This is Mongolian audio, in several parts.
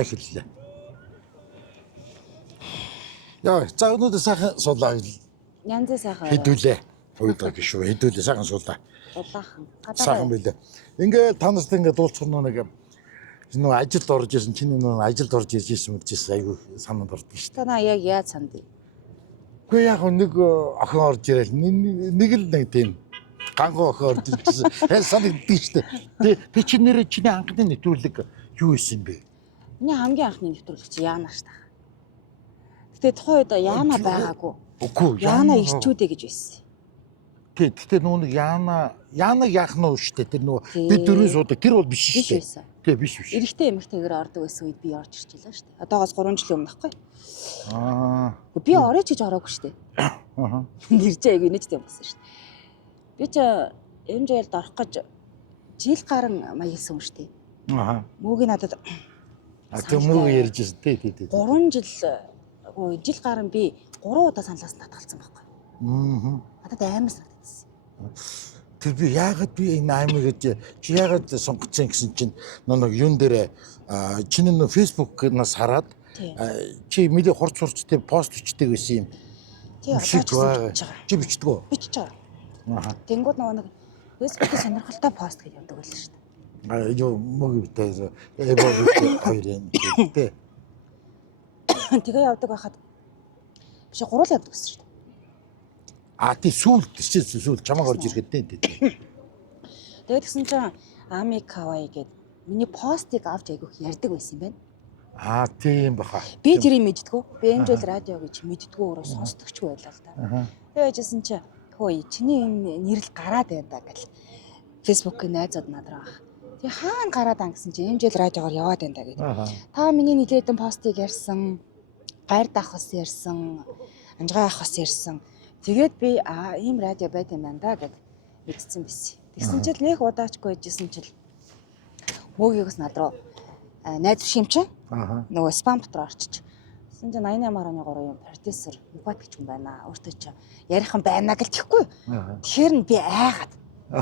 эхэллээ. Яа, за өнөөдөр сайхан суулаа. Янзын сайхан. Хэдүүлээ. Уудаг шүү. Хэдүүлээ сайхан суулаа. Улаахан. Сайхан билээ. Ингээд та нарт ингээд дуулцах нэг нөө ажилд орж ирсэн чиний нөө ажилд орж ирж ирсэн мэдчихсэн айгүй санаанд ордог шүү. Та наа яг яаж сандыг? Гэхдээ яг нэг охин орж ирэл нэг л нэг тийм ганхуу охин орж ирсэн. Санагддаг шүү. Тэ чи нэрээ чиний анхны нэвтрүүлэг юу исэн бэ? Миний хамгийн анхны нэвтрүүлэгч Яана ш та. Гэтэ тухайн үед Яана байгаагүй. Үгүй Яана ирчүүдэ гэж байсан. Тэгтээ нүүн Яана яах нь шүү дээ. Тэр нөө бид дөрөв суудаг. Тэр бол биш шүү дээ. Тэг биш. Эрэгтэй эмэгтэйгээр ордог байсан үед би орж ирж байлаа шүү дээ. Одоогоос 3 жилийн өмнө байхгүй. Би орооч гэж ороогүй шүү дээ. Нэржээ айгүй нэжтэй болсон шүү дээ. Би ч энэ жилд орох гэж жил гарan маялсан юм шүү дээ. Мөөгийн надад тэг мөө ярьж ирсэн. 3 жил гарan би 3 удаа саналаас татгалцсан байхгүй. Надад амар санагдсан. Тэр би яагаад би энэ аймаг гэж чи яагаад сонгоцсон гэсэн чинь нэг юун дээр чиний нөө фэйсбүүкнаас хараад чи мэдээ хурц хурцтэй пост бичдэг байсан юм. Чи бичдэг үү? Бичиж байгаа. Тэнгууд нэг фэйсбүүкийн сонирхолтой пост гэж явдаг байлаа шүү дээ. Юу мөг битээ эбогтэй хоёр юм тий. Тэгээ явдаг байхад биш гурал явдаг гэсэн шүү дээ. Тий сүүл чамаг орж ирэхэд тий. Тэгээд тэгсэн чинь Ами Кавай гээд миний постыг авч айгүйх ярьдаг байсан юм байна. Тийм баха. Би тэрийг мэддэггүй. Би энэ жил радио гэж мэддэггүй өөрөө сонсдогч байлаа л да. Тэгээжсэн чи хөөе чиний энэ нэрэл гараад байна да гэл. Фэйсбүүкийн найзууд надраа. Тэгээ хаана гараад ан гэсэн чи энэ жил радиогоор яваад байна да гэдэг. Та миний нилээдэн постыг ярьсан, гайр дахас ярьсан, анжгаа ахас ярьсан. Тэгээд би ийм радио байт юм байна да гэд мэдсэн байсан. Тэгсэн чил нэг удаачгүй байжсэн чил мөөгийгс над руу найз шимчин нөгөө спам дотор орчиж. Тэгсэн чинь 88.3 юм продюсер Мухбат гэж хүн байна. Өөртөө ч ярихан байна гэлтэхгүй. Тэгэхээр нь би айгаад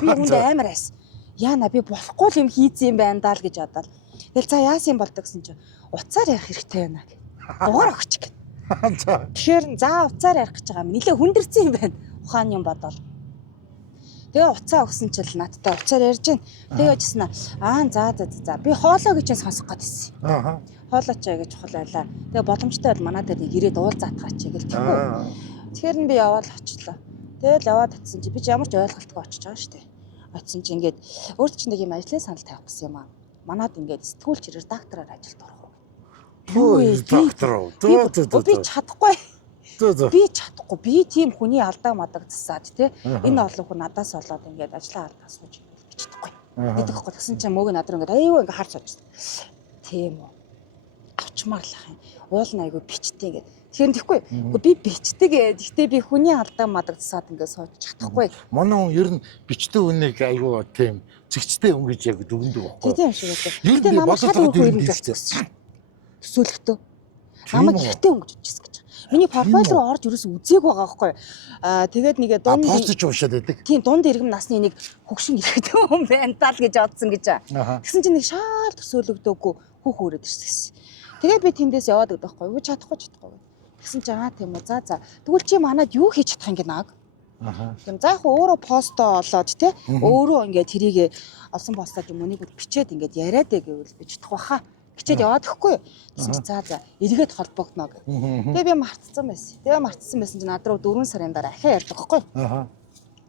би үүнд амар айс. Яана би болохгүй юм хийцэн юм байна даа л гэж бодоод. Тэгэл за яасан болдог гэсэн чинь уцаар ярих хэрэгтэй байна гэх. Дугаар өгч гэх. Тэгэхээр за уцаар ярих гэж байгаа юм. Нилээ хүндэрсэн юм байна. Ухааны юм бодоол. Тэгээ уцаа өгсөн чил надтай уцаар ярьж гин. Тэгээ жисэн за би хоолоо гэж сонсох гэдсэн. Хоолоо чаа гэж чухал байлаа. Тэгээ боломжтой бол манай дээр нэг ирээд уулзаатгаач гэл тэггүй. Тэгэхээр нь би яваал очлоо. Тэгэл яваад атсан чи би ч ямар ч ойлголтгүй очиж байгаа шүү дээ. Очсон чи ингээд өөрт чинь нэг юм ажлын санал тавих гэсэн юм аа. Манад ингээд сэтгүүлч редактороор ажилд орох. Би чадахгүй. Би чадахгүй. Би тийм хүний алдаа мадаг засаад тий. Энэ олон хүн надаас болоод ингээд ажлаа алдаа сууж би чадахгүй. Тэгэхгүй тэгсэн чинь мөөг надруу ингээд аюу ингээд харж сууж. Тийм үү. Авчмаар л ах юм. Уул нь айгу бичтэй ингээд. Тэгэхээр тэгэхгүй. Би бичдэг. Гэхдээ би хүний алдаа мадаг засаад ингээд сууж чадахгүй. Манай хүн ер нь бичдэг хүнийг айгу тийм зэгцтэй хүн гэж яг дүгндэг байхгүй. Тийм шиг байдаг. Гэтэ намайг шалгах хүн гэж бодсон. Төсөөлөхдөө намайг ихтэй өнгөж үзчихсэн гэж. Миний профайл руу орж ерөөсөө үзег байгаа байхгүй. Тэгээд нэгэ дунд постч уншаад байдаг. Тийм дунд иргэм насны нэг хөгшин иргэдэг хүн байна даа л гэж бодсон гэж. Тэгсэн чинь нэг шаал төсөөлөгдөөгүй хүүх өрөөд ирсэн. Тэгээд би тэндээс яваад өгдөг байхгүй. Үгүй чадахгүй. Тэгсэн чинь тийм үү. За. Тэгвэл чи манад юу хийж чадах юм гинэ? Тийм за яг өөрөө постоо олоод тий. Өөрөө ингээд тэрийг олсон постоо юм өнийг бичээд ингээд яриад гэвэл би чадах баха. Хичээд яваад өгөхгүй. Тэгсэн чи за эргээд холбогдно гэх. Тэгээ би мартцсан байсан. Чинь над руу 4 сарын дараа ахиа ярьдаг байхгүй.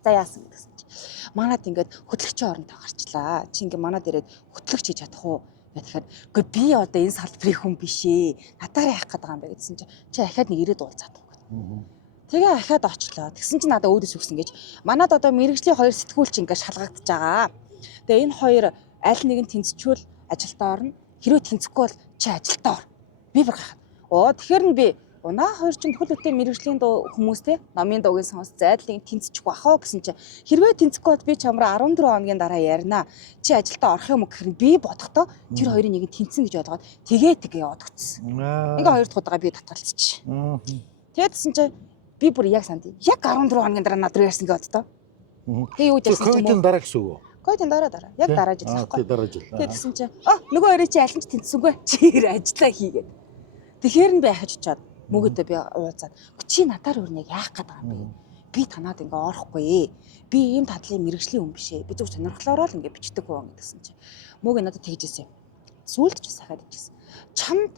За яасан гэсэн чи. Манад ингээд хөтлөгчийн орондоо гарчлаа. Чи ингээд манад ирээд хөтлөгч хийж чадах уу? Тэгэхээр үгүй би одоо энэ салбарын хүн биш ээ. Надаараа яах гээд байгаа юм бэ гэсэн чи ахиад нэг ирээд уулзаад байгаа. Тэгээ ахиад очлоо. Тэгсэн чи надад өөдөөс өгсөн гэж. Манад одоо мэрэгжлийн 2 сэтгүүлч ингээд шалгагдаж байгаа. Тэгээ энэ хоёр аль нэг нь тэнцвчүүл ажилдаа орно. Хэрвээ тэнцэхгүй бол чи ажилдаа ор. Би бүр гахаад. Тэгэхээр нь би унаа хоёр чинь хөл хөтэ мэрэгжлийн хүмүүстэй номын дуугийн сонс зайдлыг тэнцэхгүй ахаа гэсэн чи хэрвээ тэнцэхгүй бол би чамраа 14 хоногийн дараа ярина. Чи ажилдаа орох юм уу гэхээр би бодохдоо тэр хоёрын нэг нь тэнцэн гэж бодоод тэгээ яваад өгсөн. Ингээ хоёр дахь удаага би татгалцчих. Тэгээдсэн чи би бүр яг санд яг 14 хоногийн дараа над руу ярьсан гэж боддоо. Тэгээ юу яасан чи ковидын дараа гэсэн үг үү? Ковидын дараа. Яг дараа жил тий байхгүй. дараа жил. Тэгсэн чинь нөгөө хоёрын чи аль нь ч тэнцсэнгүй. Чи ажиллаа хийгээд. Тэгэхээр нь би ахиж очиод мөгөдөө би ууцаад. Чи надаар өрнөг яах гээд байгаа юм бэ? Би танаад ингээ орохгүй. Би ийм тадлын мэрэгжлийн хүн биш ээ. Би зөв сонирхлоороо л ингээ бичдэг хүн гэсэн чинь. Мөг надад тэгжсэн юм. Сүулт ч сахаад ичсэн. Чамд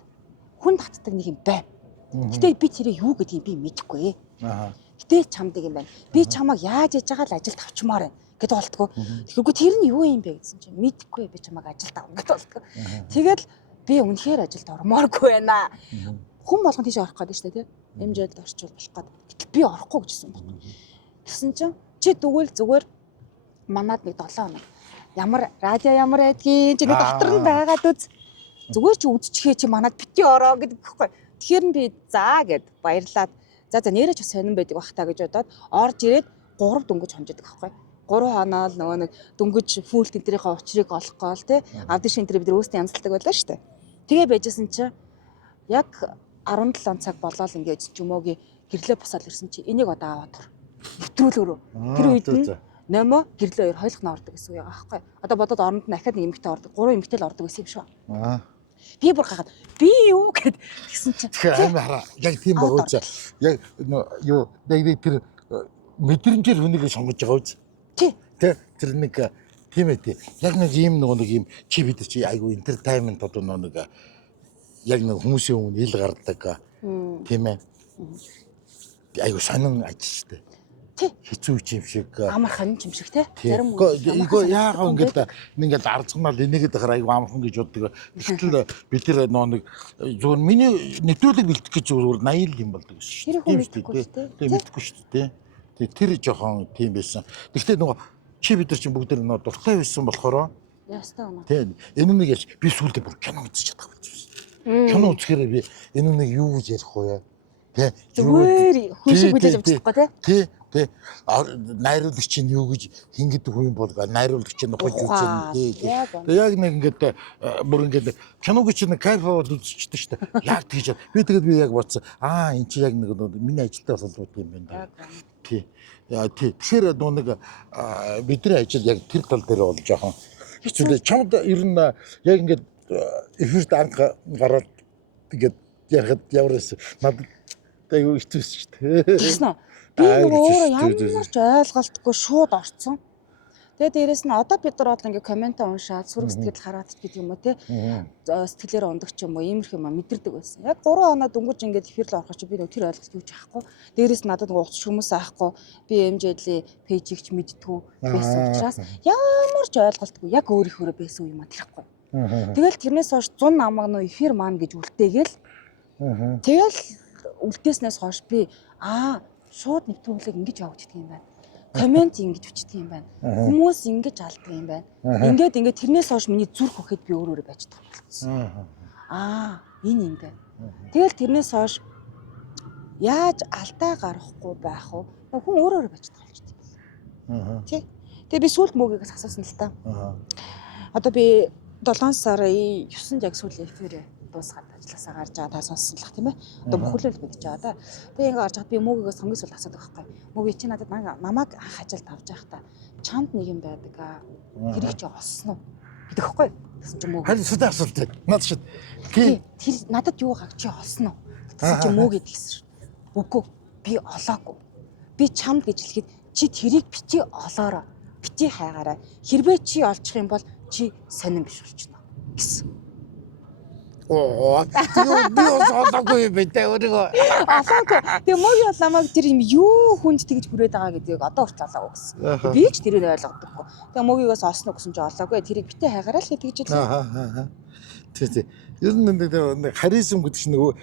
хүн татдаг нэг юм байна. Гэтэ би тэрийг юу гэдгийг би мэдэхгүй. Гэтэ чамдаг юм байна. Би чамайг яаж яж байгаа л ажилд авчмаар байна гэд болтгоо. Тэгэхгүй тэр нь юу юм бэ гэсэн чинь мэдэхгүй би чамайг ажилд авах гэд болтгоо. Тэгэл би үнэхээр ажилд ормооргүй байна. Хүн болгон тийш орох гэдэг шүү дээ, тийм. Эмжэлд орчвол болох гэдэг. Гэтэл би орохгүй гэжсэн байна. Тэгсэн чинь чи тэгвэл зүгээр манад нэг 7 хоног ямар радио ямар байдгийг чи нэг дотор нь байгаад үз. Зүгээр чи үзчихээ чи манад бити ороо гэдэг гэхгүй. Тэгэхээр би заа гэд баярлаад за нэрэж бас сонирн байдаг бах та гэж бодоод орж ирээд 3 дөнгөж хонжидаг байхгүй. 3 хоноо л нөгөө нэг дөнгөж фул тентрийнхаа учрыг олох гол тий аудишн энэ бид өөрсдөө янзалдаг байлаа шүү дээ. Тэгээ байжсэн чи яг 17 цаг болоо л ингээд чүмөөгийн гэрлээ босоод ирсэн чи энийг одоо аваад тор. Нэвтрүүлгөрөө. Тэр үед нь нөмө гэрлээ 2 хойлох нь ордог гэсэн үг яа байхгүй. Одоо бодоод оронд нь ахаад нэг эмэгтэй ордог. 3 эмэгтэй л ордог гэсэн юм шүү. Би бүр гахаад би юу гэд тэгсэн чи амар хараа. Яг тийм байгаа үз. Яг юу яг тэр мэдрэмжээр хүнийг сонгож байгаа үз. Тий. Тэр нэг тийм ээ тий. Яг нэг ийм нэг ийм чи бид чи айгу entertainment одоо нэг яг нэг хүмүүсийн өмнө ил гардаг тийм ээ. Айгу сонин ажил шүү дээ. Тий. Хэцүү юм шиг амар ханин юм шиг тий. Зарим үгүй яагаад ингээд арцгнаал энийгээд ахаар айгу амархан гэж боддог. Гэтэл бид тэр нэг зүгээр миний нэвтрүүлэг бэлтгэх гэж зүгээр 80 юм болдог шүү дээ. Тийм шүү дээ. Тийм мэдхгүй шүү дээ. Тэр жоохон тийм байсан. Гэхдээ нөгөө чи бид нар чинь бүгд нэг дуртай байсан болохоор ястаа оноо. Тийм. Энэ нэг яш би сүүлдээ бүр кино үзэж чадах болчихсон. Кино үзэхээр би энэ нэг юу гэж ярих вэ? Тэ. Зүгээр хүн шиг хүлээж авч чадахгүй тий. Тэ. Найруулагч чинь юу гэж хингэдэг хүн бол найруулагч чинь нухаж үзэн тий. Яг нэг ингээд бүр ингээд киног чинь кайф үзчихдэг шүү дээ. Яг тийж би тэгээд би яг бодсон. Энд чи яг нэг миний ажилтай болов юм байна. Тий. Тий. Тэгэхээр нэг бидний ажил яг тэр тал дээр бол жоохон хэцүү. Чамд ер нь яг ингээд эфирт анх гараад тэгээд ярихад явараас надад айгүй хэцүүс шүү дээ. Тэгсэн үү? Би өөрөө ямар ч ойлголтгүй шууд орцсон. Тэгээд дээрэс нь одоо бид нар бол ингээ коммент уншаад сүрэг сэтгэл хараад гэдэг юм уу те сэтгэлээр ундаг ч юм уу иймэрхүү юм мэдэрдэг байсан. Яг 3 хоноо дөнгөж ингээд эфирлээ орох чи би тэр ойлголт юу ч авахгүй. Дээрэс нь надад нэг уцч хүмүүс аахгүй. Би эмжэдлийн пэйжийг ч мэдтгүү байсан учраас ямар ч ойлголтгүй яг өөрийнхөө байсан юм тэрхгүй. Тэгэл тэрнээс хойш 100 намаг нөө эфир маань гэж үлдээгээл. Тэгэл үлдээснээс хойш би шууд нэвтрүүлэг ингэж явуулж идэх юм байна. Коммент ингэж бичдэг юм байна. Хүмүүс ингэж алддаг юм байна. Ингээд тэрнээс хойш миний зүрх хөөхөд би өөрөө байж байгаа болсон. Энэ юм байна. Тэгэл тэрнээс хойш яаж алдаа гарахгүй байх вэ? Хүн өөрөө байж байгаа болж байна. Тий. Тэгээ би сүүлд мөгийгээс асуусан л та. Одоо би 7 сарын 9-нд яг сүүлийн эфир дуусгаад ажилласаа гарч байгаа та сонссон л ах тийм ээ. Одоо бүхэлдээ мэдчихэж байгаа да. Тэгээ ингээ гарч хаад би мөгийгээс хамгийн сүүлд асуудаг байхгүй. Мөгий чи надад намайг анх ажилд авч явах та чамд нэг юм байдаг тэрийг чи олсон уу гэдэг байхгүй. Тэгсэн чи мөгий. Харин сүдэ асуулт. Надад шид. Тэр надад юу гаг чи олсон уу? Тэгсэн чи мөгий гэсэн. Үгүй би олоогүй. Би чамд гэж хэлэхэд чи тэрийг бити олоорой. Бити хайгаарай. Хэрвээ чи олчих юм бол чи сонирн биш болчихно гэсэн. Би олоогүй юм байна өөрийгөө. Олоогүй. Тэгээ мөгий бол намайг тэр юм юу хүнд тэгж хүрээд байгаа гэдгийг одоо хүртэл олоогүй гэсэн. Би ч тэрийг ойлгодоггүй. Тэгээ мөгийгээс олсноо гэсэн чи олоогүй. Тэрийг битээ хайгаарай л гэж хэлээ. Тий. Ер нь нэг харизм гэдэг чинь нөгөө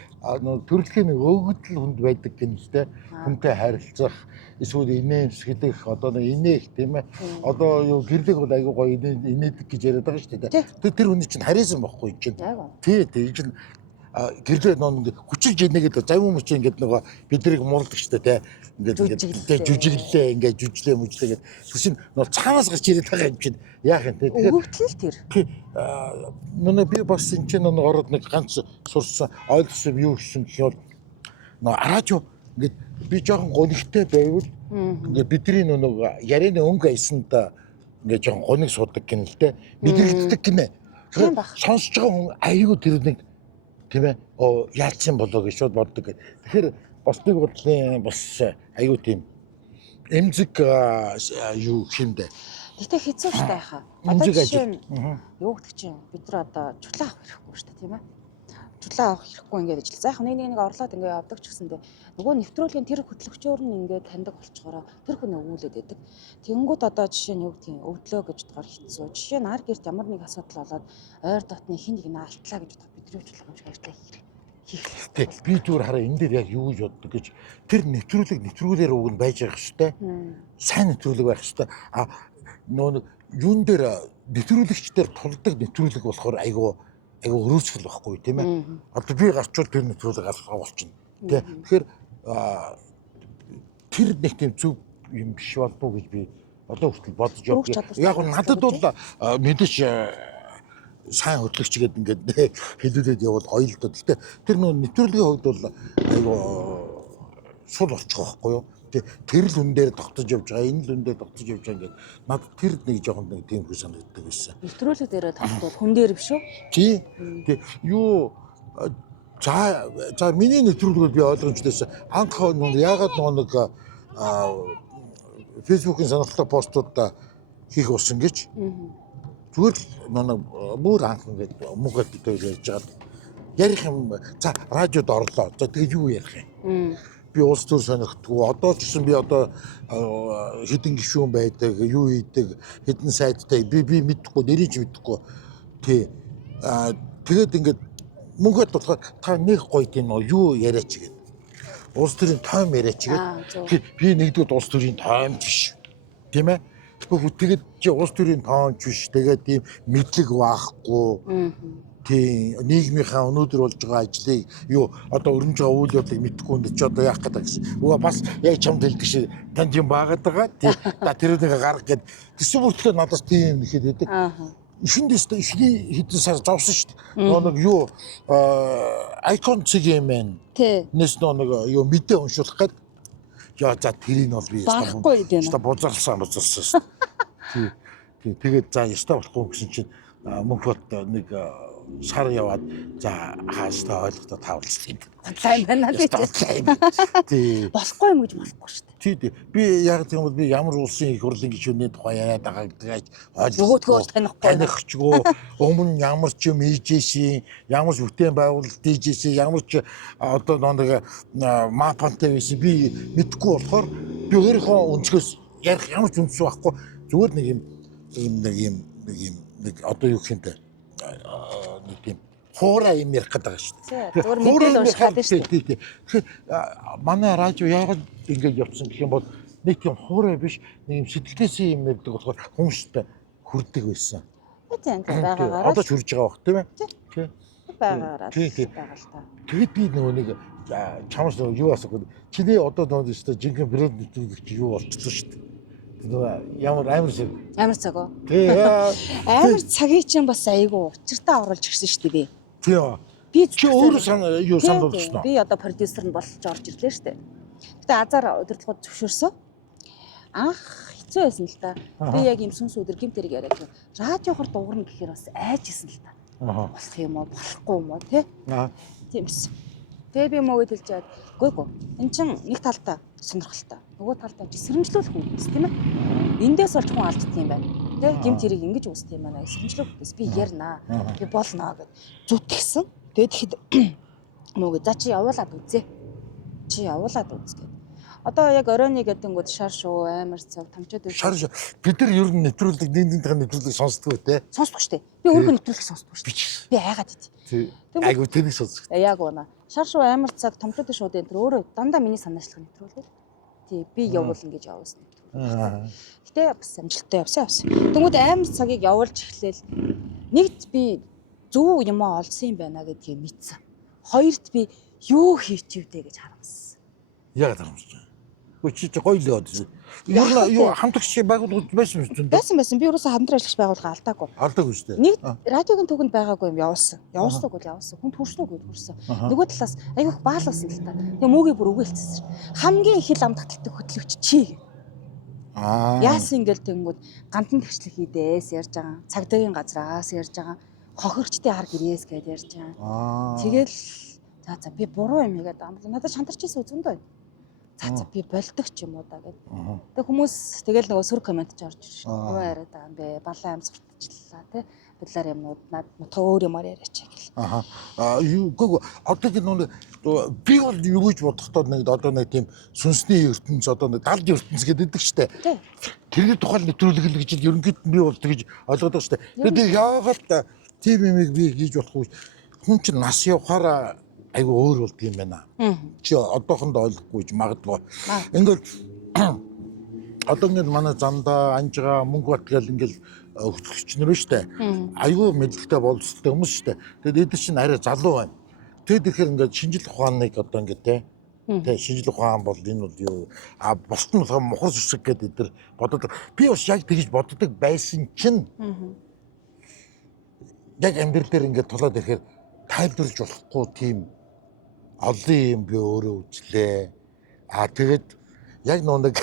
төрөлхийн нэг өгөгдөл хүнд байдаг гэнэтэй. Хүнтэй харилцах эсвэл инээмсэглэх одоо нэг инээх тийм ээ. Одоо юу гэрлэг бол айгүй гоё инээдэг гэж яриад байгаа шүү дээ. Тэр хүний чинь харизм байхгүй чинь. Тий. Энэ гэрлээ нэг хүчилж инээгээд завь мөч ингээд нөгөө биднийг муулдаг шүү дээ. Ингээд жүжиглээ ингээд жүжлээ мүжлээ гэдэг. Тэгсэн нөө цаанаас гарч ирээд байгаа юм чинь яах юм те. Өгөгдөл тэр. Нүнэ би бас энэ чинь нэг ороод нэг ганц сурсан ойлгосон юу гэсэн гэхээр нөө радио ингээд би жоохон гонигтай байвал ингээд бидний нэг ярианы өнгө айсанд ингээ жоохон гоныг суудаг гин л те мэдрэгддэг гинэ. Тийм баг. Сонсож байгаа хүн аюу тэр нэг тийм ээ яалцсан болоо гэж шууд боддог. Тэгэхээр босны бодлын бас аюу тийм эмзэг юу хэмдэ. Гэтэ хэцүү шүү дээ хаа. Одоо жишээ нь юу гэдэг чинь бид нар одоо чулаа авах хэрэггүй шүү дээ тийм ээ. Чулаа авах хэрэггүй ингээд ажил. За яг нэг орлоод ингээд явдаг ч гэсэндээ нөгөө нэвтрүүлгийн тэр хөтлөгчөөр нь ингээд таньдаг болчгороо тэр хүн өгүүлээд байдаг. Тэнгүүд одоо жишээ нь юу гэдэг юм өвдлөө гэж бодохоор хэцүү. Жишээ нь ар гэрт ямар нэг асуудал болоод ойр дотны хин нэг нь алтлаа гэж бодох бидний чулаа юм шиг ажлаа хийх. Би зүгээр хараа энэ дээр яг юу гэж боддог гэж тэр нэвтрүүлгээр үг нь байж байгаа хэвчтэй. Сайн нэвтрүүлэг байх хэвчтэй. Нөө юун дээр нэвтрүүлэгч дээр тулдаг нэвтрүүлэг болохоор айгүй өрөөцгөл байхгүй тийм ээ. Одоо би гарчвал тэр нэвтрүүлэг авалчихна. Тэгэхээр тэр нэг тийм зөв юм биш болов гэж би одоо хүртэл бодож явдаг. Яг надад бол мэдээч сайн хөтлөгч гэдэг ингээд хэлүүлээд явал гоё л доо. Гэтэ тэр нөө нэвтрүүлгийн хувьд бол айгүй сул болчих واخгүй юу. Тэр л хүн дээр тогтож явж байгаа, энэ л хүн дээр тогтож явж байгаа ингээд над тэр нэг жоохон нэг тийм хүү санагддаг байсан. Нэвтрүүлэг дээр тогтвол хүн дээр биш үү? Тий. Юу за миний нэвтрүүлгүүд би ойлгомжтойсэн. Анх яагаад нэг Facebook-ын сонирхолтой постууд хийх болсон гэж. Зүгээр нэг бүр анх ингээд муугаад бид ярьж байгаа. Ярих юм за радиод орлоо. За тэгээ юу ярих юм? Би улс төр сонирхдаггүй. Одоо ч гэсэн би одоо хэдэн гишүүн байдаг, юу хийдэг, хэдэн сайттай би мэдэхгүй, нэрийг ч мэдэхгүй. Тий. Тэгээд ингээд мөнгөд болохоор та нэг гоё тийм юу яриач гээд. Улс төрийн тойм яриач гээд. Би нэгдүгээр улс төрийн тоймч биш. Тийм ээ? Тэгээд чи улс төрийн тоймч биш. Тэгээд тийм мэдлэг байхгүй. Тийм нийгмийнхаа өнөөдөр болж байгаа ажлыг юу одоо өрнөж байгаа үйл явдлыг мэдэхгүй юм чи одоо яах гэдэг гэсэн. Уга бас яг чамд хэлдэг шиг танд юм баагаад байгаа. Та тэрийг гаргах гээд тэсвэр бүртгэл надаас тийм нэхэд байдаг. Ишиндээс ихний хэдэн сар зовсон шүү дээ. Нэг юу icon цэгийн нэс нэг юу мэдээ уншуулах гээд яа за тэрийг бол би яста бузарлсан шүү дээ. Тэгээд за яста болохгүй гэсэн чинь мөнхөд нэг сар яваад за хаастаа ойлгохтой тавлцдаг. Сайн байна л гэж. Тий. Болохгүй юм гэж болохгүй шүү дээ. Тий. Би яг тийм бол би ямар улсын их хурлын гишүүний тухай яриад байгаа гэдгийг ойлгохгүй танихгүй. Өмнө ямар ч юм хийжсэн, ямар ч бүтээн байгуулалт хийжсэн, ямар ч одоо нэг мапантай байсан би мэдэхгүй болохоор би өөрийнхөө өнцгөөс ярих ямар ч үндэс байхгүй. Зүгээр нэг одоо юу гэх юм бэ? Нэг тийм хуурай юм ярих гэдэг шүү дээ. Зүгээр мэдээлэл уншихад шүү дээ. Тэгэхээр манай радио яагаад ингэж явцсан гэх юм бол нэг тийм хуурай биш, нэг юм сэтгэлээсээ юм ярьдаг болохоор хүмүүстэй хүрдэг байсан. Тийм байгаагаараа. Одоо ч хүрж байгаа бох тийм ээ. Тийм. Байгаагаараа. Тэгээд би нөгөө нэг чамаас нөгөө юу асуух. Чиний одоо нөгөө шүү дээ жинхэнэ брэнд нэвтрүүлэгч юу болчихсон шүү дээ. Ямар амар цаг оо. Амар цагийг чинь бас айгүй учиртай оруулж ирсэн шүү дээ би. Тийм. Би чи өөрөө юу санд болчихсон. Би одоо продюсер нь болж орж ирлээ шүү дээ. Гэтэ азар удирдлагууд зөвшөөрсөн. Анх хэцүү байсан л да. Би яг юм сүнс өдөр гэмт хэрэг яриад радиохоор дуурна гэхээр бас айжсэн л да. Болох юм уу, болохгүй юм уу те? Тийм эс. Тэгээ би мөгөд хэлж яад. Гүйгүй. Эн чин нэг талдаа сонирхолтой. Нөгөө талдаа чи сэрэмжлүүлэх үгс тийм ээ. Эндээс олж хүн алддаг юм байна. Тэ гэмт хэрэг ингэж үүсдэг юм байна. Сэрэмжлүүлэх үгс би ярина. Би болно гэд зүтгэсэн. Тэгээд мөгөд за чи явуулаад үзье. Чи явуулаад үз гэд. Одоо яг оройны гэдэнгүүд шар шүү амар цаг тамчаад үү. Шар бид нар ер нь нэвтрүүлэг нэгнийхээ нэвтрүүлэг сонсдог үү те? Сонсдог шүү дээ. Би өөрөө нэвтрүүлэг сонсдог шүү дээ. Би айгаад идэв. Айгу тэнийг сонсдог. Яг уна. Шар шүү амар цаг тамчаад шүү дээ. Тэр өөрөө дандаа миний санаачлах нэвтрүүлэг. Тий би явуулна гэж явуулсан нэвтрүүлэг. Гэтэ бас амжилттай явсан. Тэнгүүд амар цагийг явуулж эхлээл нэгт би зөв юм олсон юм байна гэдгийг мэдсэн. Хоёрт би юу хийчихвдээ гэж харамссан. Яг харамссан. Чи гоё л яваад. Ер нь юу хамтлагч байгууллагууд байсан юм зү? Байсан. Би ерөөсөө хамтран ажиллах байгууллага алдаагүй. Алдаагүй шүү дээ. Нэг радиогийн түүхэнд байгаагүй юм явуулсан. Явуулсаг бол явуулсан. Хүн төрснөг төрсөн. Нөгөө талаас айгүйх баалгасан л та. Тэгээ мөөгийн бүр өгөөлцсөн. Хамгийн их л амдагдaltaй хөтлөгч чи. Яасан ингээл тэнгүүд гандан тэгшлэг хийдээс ярьж байгаа. Цагдаагийн газраас ярьж байгаа. Хохирчдын хар гэрээс гээд ярьж байгаа. Тэгэл за би буруу юм игээд байгаа. Надад шантарч ирсэн үзэндөө. За би болдог ч юм уу да гэдэг. Тэг хүмүүс тэгэл нөгөө сүр коммент ч орж ирж байна. Юу яриад байгаа юм бэ? Балан аим сурталчлаа тий. Бодлоор юмнууд над мутга өөр юмар яриач гэл. Юу гоо одоо нэг би бол юу гэж бодохдоо нэг одоо нэг тийм сүнсний ертөнц одоо нэг далд ертөнц гэдэг штэ. Тэрний тухай нэвтрүүлэг л гэж ерөнхийдөө би бол тэгж ойлгоод байгаа штэ. Тэгээд яагаад тийм юмыг би хийж болохгүй хүн чинь нас явахаараа айгүй өөр болд юм байна. Чи одоохондоо ойлгохгүй ч магадгүй. Ингээл одоо ингээд манай зандаа анжгаа мөнгө бат гэл ингээл хөтлөгч нар штэ. Айгүй мэдлэгтэй болцтой хүмүүс штэ. Тэгээд эд чинь арай залуу байна. Тэгээд ихээр ингээд шинжлэх ухааныг одоо ингээд тэ шинжлэх ухаан бол энэ бол юу босд нь болохоор мухар зүсэг гэдэг эдэр бодод би бас яг тэгж боддог байсан чинь яг амьдрал дээр ингээд тулаад ирэхээр тайлбарлаж болохгүй тийм олон юм би өөрөө үзлээ. Тэгээд яг нэг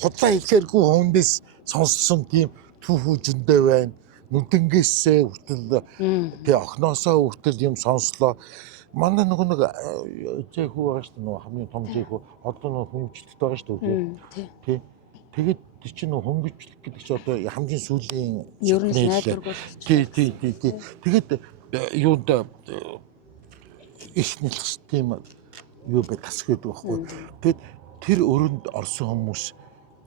худлаа хэлэхэргүй хүндээс сонссон тийм түүхүү зөндөө байна. Нүдэнгээсээ хүртэл тэг охноосоо хүртэл юм сонслоо. Манай нэг зэхүү байгаа шүү дээ. Нөгөө хамгийн том зэхүү одоо нөгөө хөнгөлөлт байгаа шүү дээ. Тий. Тэгээд чинь хөнгөлөлт гэдэг чинь одоо хамгийн сүүлийн ерөнхий найдвар. Тий. Тэгээд юунд их нэлх систем юу бэ тасгээд байхгүй. Тэгэд тэр өрөнд орсон хүмүүс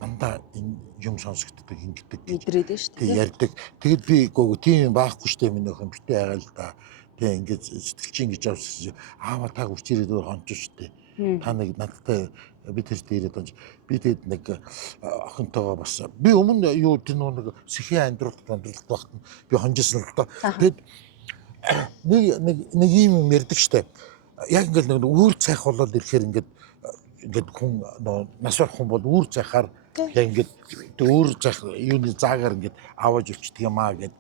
дандаа энэ юм сонсогддог ингэдэг мэдрээд нь шүү дээ. Ярьдаг. Тэгэд би гоо тийм байхгүй шүү дээ минь охин битээ ягаа л да. Тэг ингэж сэтгэлчин гэж авсан. Аава та үрч ирээд өөр хонч шүү дээ. Та нэг надтай би тэр дээрээ донж би тэгэд нэг охинтойгоо бас би өмнө юу тэр нэг сэхийн амьдралт багт би хонжсэн л доо. Тэгэд нэг юм ярьдаг штэ. Яг ингээд нэг үүр цайх болоод ирэхээр ингээд хүн нас барах хүн бол үүр цайхаар яг ингээд үүр цайх юуны заагаар ингээд аваад явчихдаг юм аа гэд.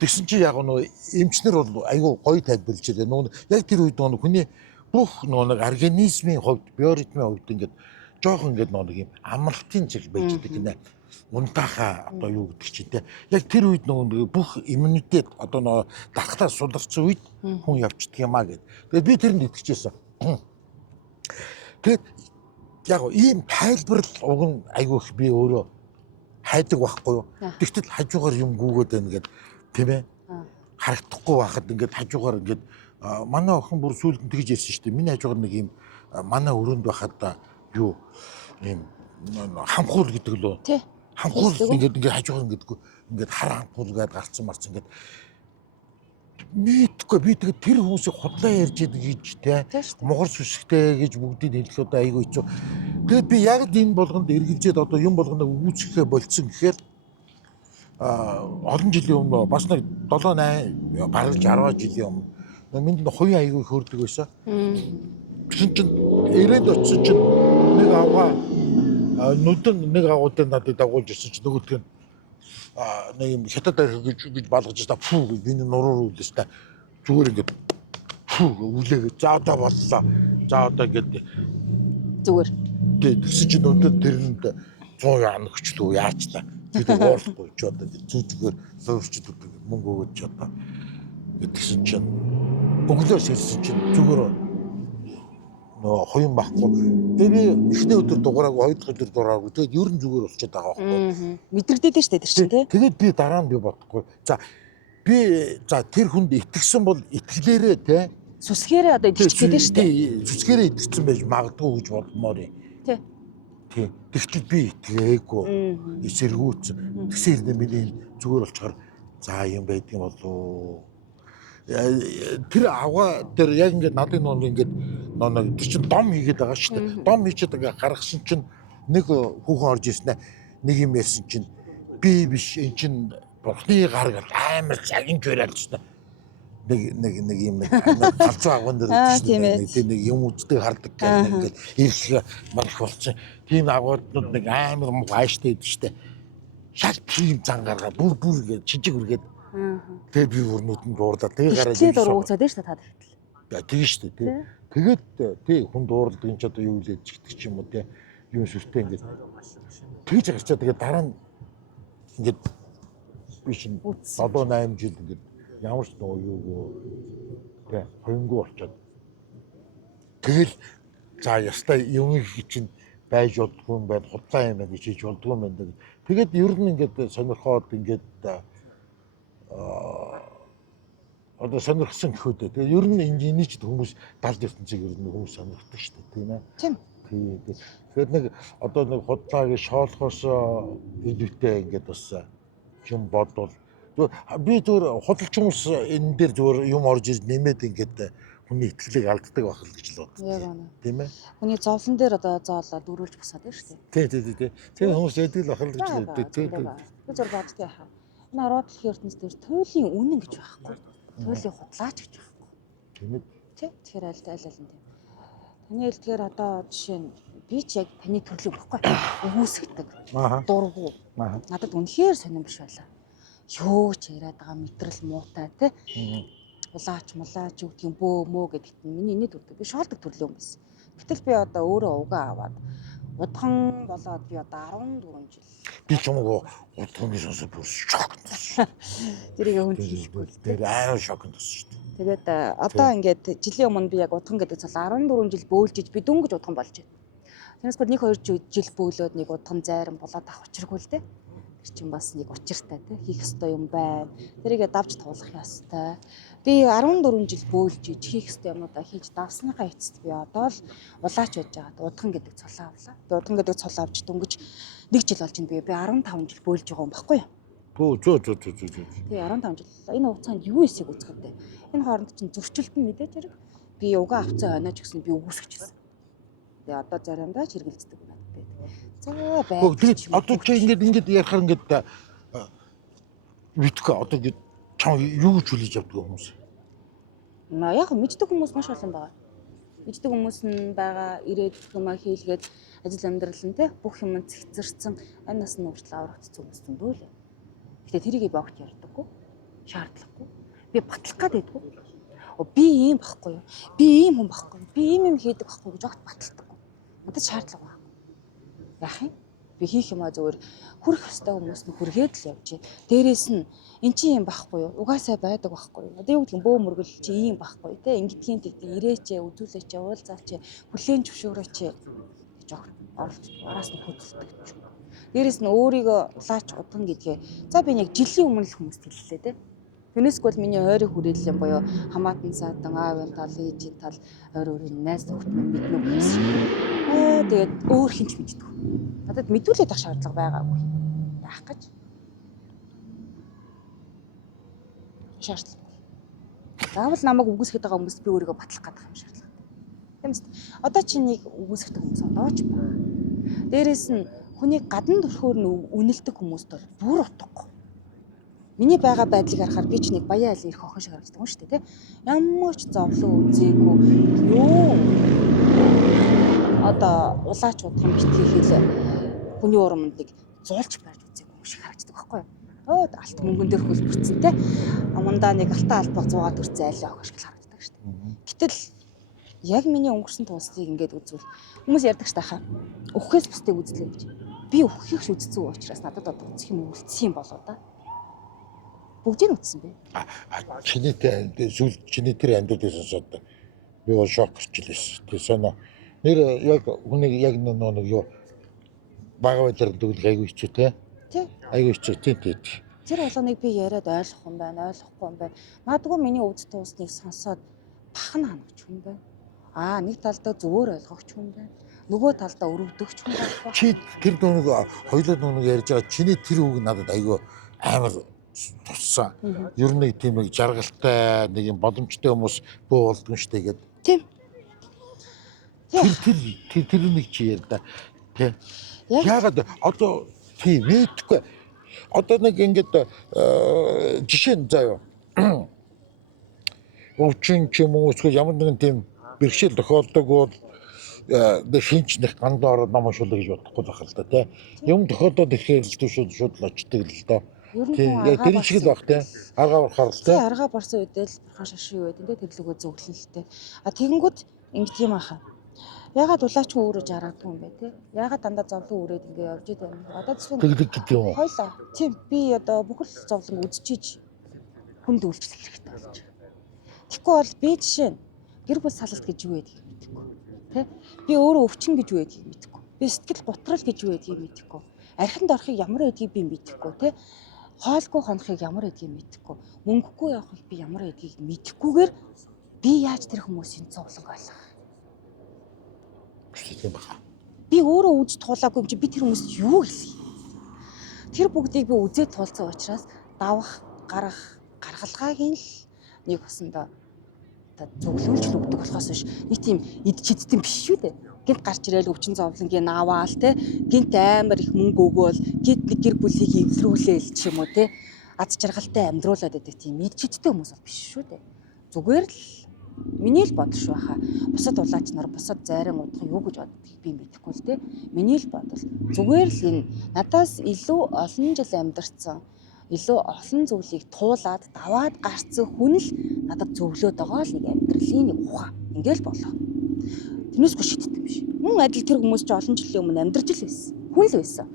Тэгсэн чи яг нөгөө эмчнэр бол айгүй гоё тайлбарлаж ирээ. Нөгөө яг тэр үед нөгөө хүний бүх нөгөө организмын хувьд биоритмийн хувьд ингээд жоох ингээд нөгөө юм амралтын чиг байж байгаа гинэ. Унтахаа одоо юу гэдэг чи те. Яг тэр үед нөгөө бүх иммунитет одоо нөгөө дархлаа суларсан үед хүн явчихдаг юм аа гэд. Тэгээд би тэрэнд итгэжсэн. Тэгээд яг ийм тайлбарл уг нь айгүй их би өөрөө хайдаг байхгүй юу. Тэгтэл хажуугаар юм гүгээд байна гэд тийм ээ. Харагдахгүй байхад ингээд хажуугаар ингээд манай охин бүр сүүлд нь тэгж ярьсан шүү дээ. Миний хажуугаар нэг юм манай өрөөнд байхад юу ийм хамхуул гэдэг лөө. Хамхуул ингээд хажуугаар ингээд хар хамхуул гээд гарцсан марцсан ингээд мэдгүй би тэгээд тэр хүмүүсийг худлаа ярьж идэг гэж те мухар сүсгтэй гэж бүгдийг хэлэх одоо айгүй хэцүү. Тэгээд би яг энэ болгонд эргэлзээд одоо юм болгоно үүсгэхэ болцсон гэхээр олон жилийн өмнө бас нэг 7 8 бараг 60 жилийн өмнө минь хувийн айгүй хөрдөг байсан. Тэгсэн чинь ирээд очсон чинь нэг авгаа нүдэн нэг агуудыг надад дагуулж ирсэн чинь нөгөөдг нь нэг юм хятад гэж балгаж та фүү гэж миний нуруур үлээс та зүгээр ингээд фүү үлээгээ за одоо боллоо. За одоо ингээд зүгээр. Тэгсэн чинь өндөр тэрэнд 100 яан өгчлөө яаж та. Тэгээд уурлахгүй ч одоо зүгээр суурчд мөнгө өгөөд ч одоо тэгсэн чинь өглөөс ирсэн чинь зүгээр нөө хоёрын байхгүй. Тэгээд би эхний өдөр дугаараагүй хоёр дахь өдөр дугаараагүй. Тэгээд ер нь зүгээр болчиход байгаа байхгүй. Мэдрэгдээд нь шүү дээ тэр чинь тий. Тэгээд би дараа нь би бодохгүй. За тэр хүнд итгэсэн бол итгэлээрээ тий. Сүсгээрээ одоо итгэж гэдэг нь шүү дээ. Сүсгээрээ итгэсэн байж магадгүй гэж бодмоор юм. Тий. Тэгтэл би итгээгүй. Эсэргүүцсэн. Тэгсэн хэрнээ миний зүгээр болчихоор за юм байдгийн болов. Тэр аваа тэр яг ингээд надад ингээд тэр чин дом хийгээд байгаа шүү дээ. Дом хийчихэд ингээд гаргасан чинь нэг хүүхэн орж ирсэн нэг юм ярьсан чинь би биш эн чин бурхны гар гал амар цагийн görэл шүү дээ. Нэг юм галзуу агуун дээр нэг юм үздэг хардаг гэх ингээд ирэх марх болсон. Тийм агууднууд нэг амар муу ааштай байдаг шүү дээ. Шал тийм зан гаргаад бүр ингээд жижиг үргээд тэгээд би өрнөдөнд дуурлаа. Тэгээд гараад ичлээ дургуцаад байна шүү дээ та тэгтэл. Тийм шүү дээ тий. Тэгээд тий хүн дууралдаг нь ч одоо юу лээд чигдэг ч юм уу тий. юу сүртэй ингээд тэгж гарчаа тэгээд дараа нь ингээд биш 7-8 жил ингээд ямар ч нөгөө юугүй тэг хөнгөө болчиход тэгэл за ястай юм чинь байж болдгүй юм байна худлаа юм гэж хийж болдгүй юм байна. Тэгээд ер нь ингээд сонирхоод ингээд одоо сонирхсан гэхүүдээ. Тэгээд ер нь энийг ч хүмүүс далд ертөнцийг ер нь хүмүүс сонирхдаг шүү дээ, тийм ээ. Тийм. Тэгээд нэг одоо нэг худлаагийн шоолохоос илүүтэй ингээд бас юм бодвол би зүгээр худалч хүмүүс энэ дээр зүгээр юм орж ирж нэмээд ингээд хүний итгэлийг алддаг байх л гэж л боддог. Яг үнэ. Тийм ээ. Хүний зовлон дээр одоо зоолоод дөрүүлж босоод байна шүү дээ. Тий. Тийм хүмүүс яддаг л байх л гэж боддог. Би зур боддог яхаа. Энэ ороодлын ертөнц дээр туйлын үнэн гэж байхгүй. Туйлын худлаач гэж байхгүй. Тийм ээ. Тий. Тэгэхээр аль нь тийм. Таны хэлдгээр одоо жишээ нь би ч яг таны төрлөг баггүй. Өгөөсгдөг. Дургу. Надад үнэхээр сонирн биш байлаа. Юу ч яриад байгаа мэдрэл муутай тий. Улаач мулаач юу гэдгийг бөө мөө гэдэгт миний инээд үрдэг. Би шоолдог төрлөө юм байсан. Гэтэл би одоо өөрөө угаа аваад удхан болоод би одоо 14 жил. Би ч юм уу удхан гэж сонсоод бүр шокнд. Тэрийг хүнд хэлбэл тэр амар шокнд болсон шүү дээ. Тэгээд одоо ингээд жилийн өмнө би яг удхан гэдэг цол 14 жил бөөлжиж би дүн гэж удхан болж байна. Тэрнээс бүр 1-2 жил бөөлөөд нэг удхан зайран болоод авах учиргүй л дээ. Тэр чинь бас нэг учиртай тий хийх ёстой юм байна. Тэрийгээ давж туулах ёстой. Би 14 жил бөөлж хийх ёстой юмудаа хийж давсныхаа эцэст би одоо л улаач байж байгаа. Удхан гэдэг цолоо авлаа. Би удхан гэдэг цолоо авч дөнгөж 1 жил болж байна. Би 15 жил бөөлж байгаа юм баггүй юу? Зөө. Тэгээ 15 жил. Энэ хугацаанд юу эсэх үзэхэд вэ? Энэ хооронд чинь зөрчилд нь мэдээж хэрэг. Би угаа авцаа онооч гэсэн би үгүйсгэжсэн. Тэгээ одоо заримдаа ч хэргэлцдэг байна гэдэг. За бай. Тэгээд одоо чи ингээд ярахаар ингээд мэдгүй одоо ингээд чам юу гэж хүлээж авдаг хүмүүс. Яг мэддэг хүмүүс маш олон байгаа. Мэддэг хүмүүс нь байгаа ирээд юмаа хийлгээд ажил амьдрал нь те бүх юм цэгцэрсэн ань насны хүртэл аврагдсан хүмүүс зөндөө л. Гэтэ тэрийг богт ярьдаггүй. Шаардлагагүй. Би батлах гээд байдгүй. Би ийм байхгүй юу? Би ийм хүн байхгүй юу? Би ийм юм хийдэг байхгүй гэж огт баталдаггүй. Надад шаардлага байхгүй. Яах юм? Би хийх юмаа зүгээр хүрэх ёстой хүмүүс нь хүргээд л явж. Дээрээс нь эн чинь юм байхгүй юу? Угаасаа байдаг байхгүй юу? Одоо юу гэдэг бөө мөргөл чи ийм байхгүй те ингэдгийн тэгдэг ирээч үзүүлээч уулзаач хүлээн зөвшөөрөөч гэж оролт араас нь хөдөлдөг. Дээрээс нь өөрийгөө улаач удхан гэдгээ за би нэг жилийн өмнө л хүмүүст хэллээ те. Тэрнээсгүй миний ойрын хүрээлэн буюу хамаатан саадан аавын тал ээжийн тал ойрын найз нөхд минь мэднэ хүмүүс. Тэгээд өөр хинч мэддэг. Надад мэдүүлээд ах шаардлага байгаагүй. Яах гэж? Шаардлага. Заавал намайг үгүйсгэж байгаа хүмүүст би өөрийгөө батлах гэдэг юм шаардлагатай. Тийм үст. Одоо чи нэг үгүйсгэх хүмүүс одоо ч байна. Дээрээс нь хүний гадна төрхөөр нь үнэлдэг хүмүүст бол бүр утгагүй. Миний байгаа байдлыг харахаар би ч нэг баяа айл ирэх охин шиг харагддаг юм шүү дээ, тэ. Ямар ч зовлон үзээгүй юу. Одоо улаач удхан битгий хэл хүний урамд нэг зуулж барьж үзээгүй юм шиг харагддаг байхгүй юу? Алт мөнгөн дээр хөлбөрцөн тэ. Амандаа нэг алтан албаг 100 төгрөг зайлаа охин шиг харагддаг шүү дээ. Гэтэл яг миний өнгөрсөн туусныг ингээд үзвэл хүмүүс ярьдаг ш тахаа. Өвхөөс бусдыг үзлээ гэж. Би өвхийг ш үзсэн учраас надад одоо үзэх юм үлдсэн юм болоо да. Бүгдийг үтсэн бэ. Чиний тэр амьдрал сонсоод би бол шок гарчлаа. Тэр соно нэр яг хүнийг яг нэг юу бага байдлаар дүгэл айгүй хичээ те. Тий. Айгүй хичээ тий. Тэр болгоныг би яриад ойлгох юм байна, ойлгохгүй юм байна. Магадгүй миний үз туусныг сонсоод тахна ханагч юм байна. Нэг талдаа зөвөр ойлгогч юм байна. Нөгөө талдаа өрөвдөгч юм байна. Чи тэр дүнг хоёулаа дүнг ярьж байгаа чиний тэр үг надад айгүй амар туссан. Ер нь тийм нэг жаргалтай нэг юм боломжтой хүмүүс бөө болдгоо штэ гэдэг. Тийм. Тэр нэг чи ярьда. Тэ. Яагаад одоо тийм мэдгүй. Одоо нэг ингэж жишээ нь заяа. Өвчин ч юм уу эсвэл ямар нэгэн тийм бэрхшээл тохиолдог бол хинч нэг гандаа ороод намшуулах гэж бодохгүй байх л да тий. Юм тохиолдоод ирэхээр л шууд л очдөг л доо. Тийм яг тэр шиг л баг тий. Аргаа барахаар л тий. Аргаа барсан үедээ л бурхан шашин юу байдэн тий тэрлэгөө зөвглөн л тий. Тэгэнгүүт ингэ тийм аахаа. Ягаад улаач өөрөө жаргадаг юм бэ те? Ягаад дандаа зовлон үрээд ингээ явж идэв юм. Одоо зөвхөн Тэглэг гэдэг юм уу? хойлоо. Тийм би одоо бүхэл зовлон үзчихэж хүнд үйлчлэх хэрэгтэй болж байгаа. Тэгэхгүй бол би жишээ нь гэр бүл салалт гэж юу байдгийг мэдэхгүй. Тэ? Би өөрөө өвчин гэж юу байдгийг мэдэхгүй. Би сэтгэл гутрал гэж юу байдгийг мэдэхгүй. Архинд орохыг ямар байдгийг би мэдэхгүй те. Хоолгүй хонохыг ямар байдгийг мэдэхгүй. Мөнгөгүй явахыг би ямар байдгийг мэдэхгүйгээр би яаж тэр хүмүүсийн зовлон ойлгох. Тийм баха. Би өөрөө үз туулаагүй юм чи би тэр хүмүүст юу хэлье? Тэр бүгдийг би үзээд туулсан учраас давах, гарах, гаргалгааг нь л нэг басанда зөвлөмж л өгдөг болохоос биш нэг тийм эд чидтэн биш шүү дээ. Гинт гарч ирээл өвчин зовлонгийн аваал те гинт амар их мөнгө өгөөл гинт нэг гэр бүлийг эвлэрүүлээл ч юм уу те аз жаргалтай амьдруулад байдаг тийм эд чидтэн хүмүүс бол биш шүү дээ. Зүгээр л миний л бодол шүү хаа. Бусад улаач нар бусад зайран удах юу гэж боддгийг би мэдэхгүй л те. Миний л бодол. Зүгээр л энэ надаас илүү олон жил амьдарсан илүү олон зүйлийг туулаад даваад гарцсан хүн л надад зөвлөөд байгаа л нэг амьдралын нэг ухаан. Ингээл болоо. Тэрнээс гоо шийддэг биш. Мөн адил тэр хүмүүс ч олон жилийн өмнө амьдарч л байсан. Хүн л байсан.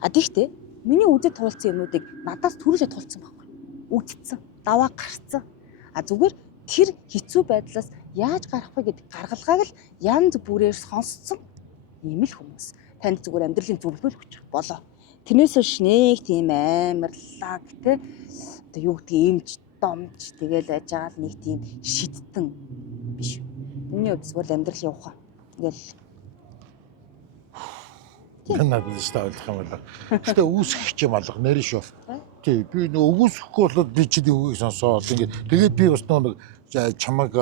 А тэгтээ миний үзэж туулсан юмнуудыг надаас төрүүлээд туулсан байхгүй. Үгдсэн, даваа гарцсан. А зүгээр тэр хэцүү байдлаас яаж гарах вэ гэдэг гаргалгааг л янз бүрээр сонсцсон ийм л хүмүүс. Танд зүгээр амьдралын зөвлөгөө өгч болоо. Тэрнээс биш нэг тийм амарлаг те одоо юу гэдгийг эмч домч тэгэл байж байгаа л нэг тийм шидтэн биш. Миний хувьд зүгээр амьдралын ухаан. Ингээл Надад өөртөө ойлгох юм байна. Гэтэ үүсгэх юм алга нэр шүү. Тий би нөгөө өгөөсөхгүй болоод би чи үгийг сонсоод ингээд тэгээд би бас нэг чамаг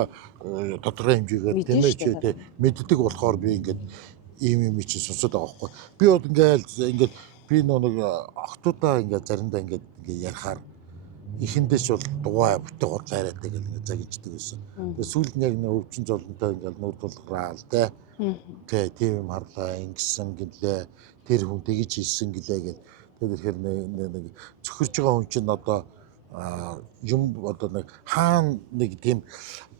тодорхой хэмжээгээр тийм ээ чи тий мэддэг болохоор би ингээд ийм чи сонсоод байгаа байхгүй. Би бол ингээд би нэг охтуудаа ингээд заримдаа ингээд ярихаар ихэндээс бол дугаа бүтэ гол цайраад гэл ингээд загичдэг байсан. Тэгээд сүүлд нь яг нэг өвчин золонтой ингээд нүүр тулгараал те. Тэ тийм юм харлаа ингэсэн гэлээ тэр хүн тэгж хэлсэн гэлээ гэл. Тэгээд ихээр нэг цөхөрж байгаа хүн чинь одоо юм одоо нэг хаана нэг тийм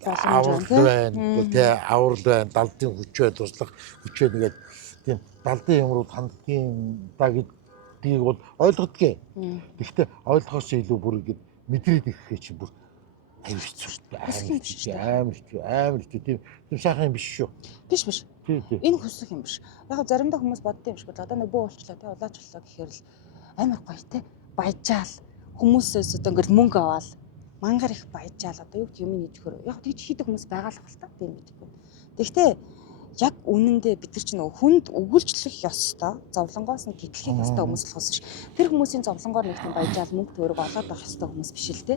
аврал байна тэ аврал байна далдын хүчээ туслах хүчээ нэгээд тийм далдын юм руу ханддгийн да гэдгийг бол ойлгодгийг. Гэхдээ ойлгохоос илүү бүр ингэж мэдрээд ирэхээ чи бүр амар тийм сайхан юм биш шүү. биш. Энэ хүсэх юм биш. Яг заримдаа хүмүүс боддог юм шиг бол одоо нэг бөө уулчлаа те улаач боллоо гэхээр л амар гоё те баяжаал хүмүүсээс одоо ингээд мөнгө аваад мангар их баяжаал одоо юу гэх юм нэгжөхөр яг тэгж хийдэг хүмүүс байгаа л байна та би мэдэхгүй. Гэхдээ яг үнэндээ бид нар ч нөгөө хүнд өгүүлжлэх ёстой зовлонгоос нь гэтлэх ёстой хүмүүс болохоос биш. Тэр хүмүүсийн зовлонгоор нэг тийм баяжаал мөнгө төгрөг олоод байх ёстой хүмүүс биш л те.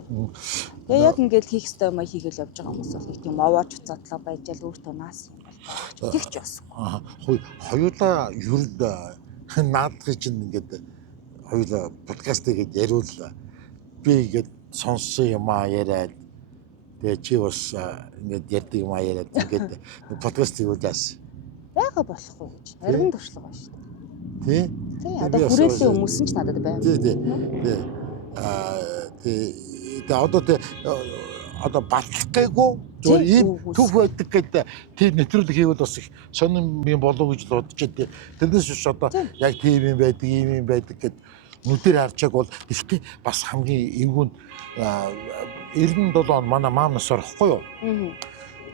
Тэгээ яг ингээд хийх ёстой юм хийгээл явж байгаа хүмүүс бол нэг тийм овооч уцаадлаа баяжаал өөртөө наас юм бол тэгч бас. Хоёулаа юу наадах чинь ингээд хоёулаа подкастыг яриул би ингээд сонссон юм яриад тэгээ чи бас ингээд ярьдаг юм яриад ингээд подкастыг үзээс яага болохгүй гэж арган туршлага байна шүү дээ. Тий одоо хүрээллийн хүмүүс нь ч надад байна. Тий одоо батлахгүйгүй зөв ийм төв байдаг гэдэг тэр нэвтрүүлэг хийвэл бас их сонирм юм болов гэж л бодож дээ. Тэрнээс биш одоо яг тийм юм байдаг, ийм юм байдаг гэд нүдээр харчааг бол ихтэй бас хамгийн эвгүй 97 он манай маам нас орохгүй юу?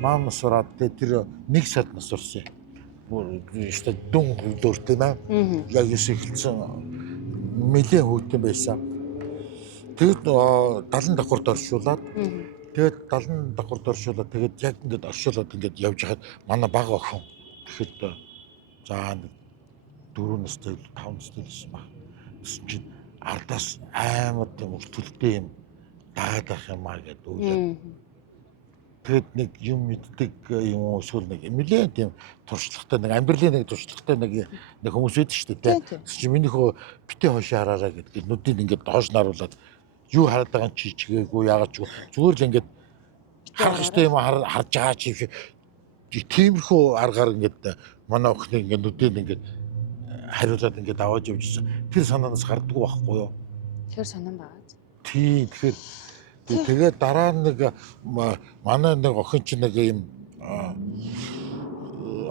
Маам нас ороод тэр нэг сард нас орсон. Işte дүн хөлдөөртэй наа. Яг юус эхэлсэн нэлээд хөвтөн байсан. Тэгэд 70 давхурд оршуулад тэгээд 70 давхурд оршуулад тэгээд яг ингээд оршуулад ингээд явж хахад манай баг охин тэгэхэд за 4 настай 5 настай байсан баг. Тэс чинь ардаас амар тийм өртөлтэй юм дагаад ах юм аа гэдэг үйл. Тэгэд нэг юм мэддэг юм эсвэл нэг нэлээд тийм туршлагатай нэг амьдралын нэг туршлагатай нэг хүмүүс байдаг шүү дээ. Чи минийхөө битээ хойшоо хараараа гэдэг нүдийг ингээд доош наруулад юу хараад байгаа чи чигээгүй яагаад ч зүгээр л ингээд харах ёстой юм харж байгаа чи тиймэрхүү аргаар ингээд манай охиныг ингээд нүдийг ингээд хариулаад ингээд аваад явжсэн. Тэр санаанаас гарддаг байхгүй юу? Тэр санаан байгаа. Тий тэгэхээр тэгээд дараа нэг манай нэг охин чинь нэг юм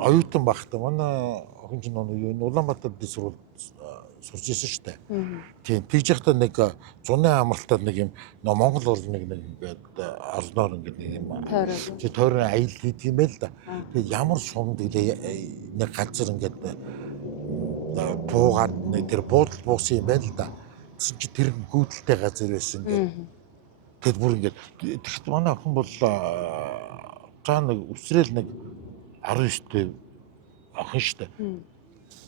оюутан байхдаа манай охин чинь юу Улаанбаатар дэс сургууль сурч ирсэн шүү дээ. Тийм тэгж яхад нэг зуны амралтад нэг юм Монгол ур нэг ингээд орноор ингээд нэг юм тойрон аял хийдэг юм байл да. Тэгээд ямар сумд нэг газар ингээд буугаад нэг тэр буудал буусан юм байл да. Тэр гүйдэлтэй газар байсан ингээд. Тэгэд бүр ингээд тэгэхэд манай охин бол цаа нэг өсрэл нэг 19-тэй охин шүү дээ.